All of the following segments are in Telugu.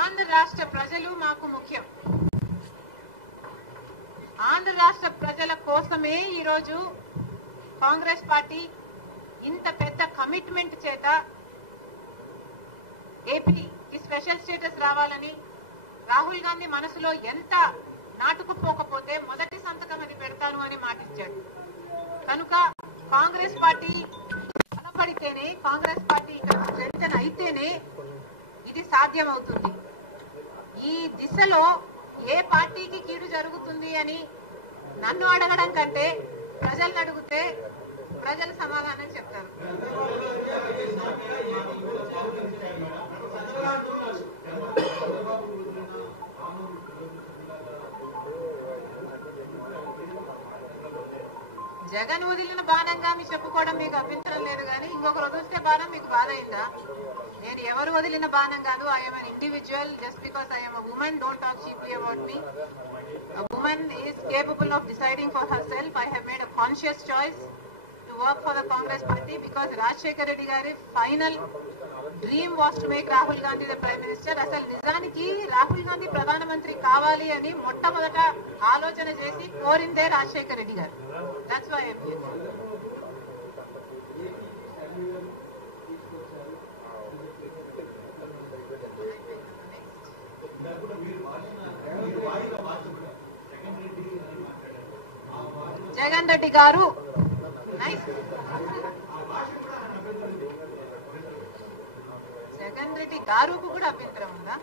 ఆంధ్ర రాష్ట్ర ప్రజలు మాకు ముఖ్యం. ఆంధ్ర రాష్ట్ర ప్రజల కోసమే ఈరోజు కాంగ్రెస్ పార్టీ ఇంత పెద్ద కమిట్మెంట్ చేత ఏపీకి స్పెషల్ స్టేటస్ రావాలని రాహుల్ గాంధీ మనసులో ఎంత నాటుకుపోకపోతే మొదటి సంతకం అది పెడతాను అని మాటిచ్చాడు. కనుక కాంగ్రెస్ పార్టీ బలపడితేనే, కాంగ్రెస్ పార్టీ ఇక్కడ స్ట్రెంథెన్ అయితేనే ఇది సాధ్యమవుతుంది. ఈ దిశలో ఏ పార్టీకి కీడు జరుగుతుంది అని నన్ను అడగడం కంటే ప్రజలను అడిగితే ప్రజలు సమాధానం చెప్తారు. జగన్ వదిలిన బాణంగా మీకు చెప్పుకోవడం మీకు అభ్యంతరం లేదు, కానీ ఇంకొకరు వదిలితే బాణం మీకు బాధ అయిందా? నేను ఎవరు వదిలిన బాణం కాదు. I'm an individual. Just because I'm a woman, don't talk cheaply about me. A woman is capable of deciding for herself. I have made a conscious choice to work for the Congress party because Rajshekar Reddy gari final dream was to make Rahul Gandhi the Prime Minister. అసలు నిజానికి రాహుల్ గాంధీ ప్రధానమంత్రి కావాలి అని మొట్టమొదట ఆలోచన చేసి కోరిందే రాజశేఖర్ రెడ్డి గారు. That's why I'm here. Jagan Reddy గారు జగన్ రెడ్డి గారుకు కూడా అభ్యంతరం ఉందా?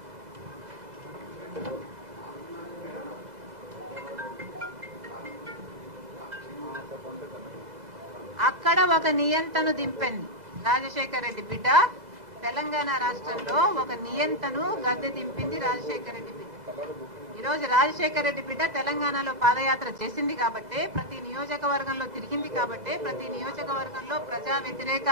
అక్కడ ఒక నియంతను దింపింది రాజశేఖర్ రెడ్డి బిడ్డ. తెలంగాణ రాష్ట్రంలో ఒక నియంతను గద్దె దింపింది రాజశేఖర్ రెడ్డి బిడ్డ. ఈ రోజు రాజశేఖర్ రెడ్డి బిడ్డ తెలంగాణలో పాదయాత్ర చేసింది కాబట్టి, ప్రతి నియోజకవర్గంలో తిరిగింది కాబట్టి, ప్రతి నియోజకవర్గంలో ప్రజా వ్యతిరేక